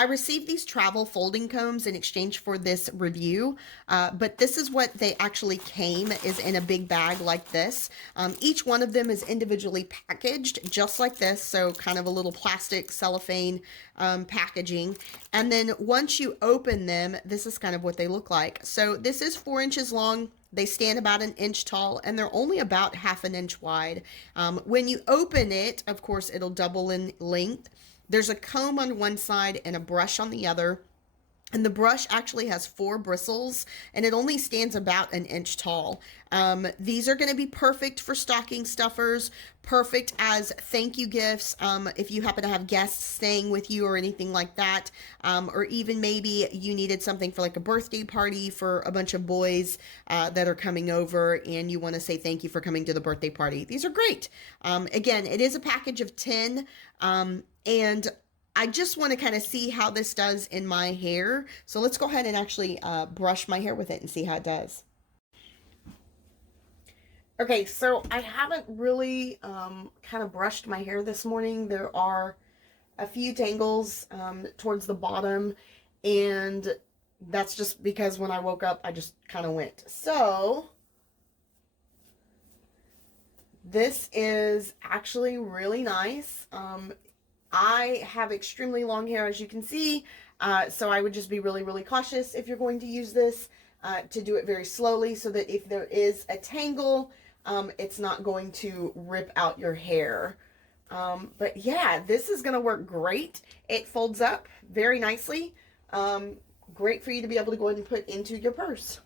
I received these travel folding combs in exchange for this review, but this is what they actually came, is in a big bag like this. Each one of them is individually packaged just like this, so kind of a little plastic cellophane packaging. And then once you open them, this is kind of what they look like. So this is 4 inches long. They stand about an inch tall, and they're only about half an inch wide. When you open it, of course, it'll double in length. There's a comb on one side and a brush on the other. And the brush actually has 4 bristles, and it only stands about an inch tall. These are going to be perfect for stocking stuffers, perfect as thank you gifts if you happen to have guests staying with you or anything like that, or even maybe you needed something for like a birthday party for a bunch of boys that are coming over, and you want to say thank you for coming to the birthday party. These are great. Again, it is a package of 10, and I just want to kind of see how this does in my hair. So let's go ahead and actually brush my hair with it and see how it does. Okay, so I haven't really kind of brushed my hair this morning. There are a few tangles towards the bottom, and that's just because when I woke up, I just kind of went. So this is actually really nice. I have extremely long hair, as you can see, so I would just be really, really cautious if you're going to use this, to do it very slowly so that if there is a tangle, it's not going to rip out your hair. But yeah, this is going to work great. It folds up very nicely. Great for you to be able to go ahead and put into your purse.